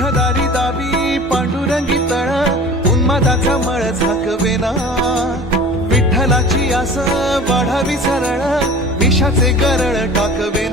तुझ्या दारी दावी पांडुरंगी तळ उन्मादाचा मळ झाकवेना विठ्ठलाची आस वाढावी सरळ विषाचे गरळ टाकवेना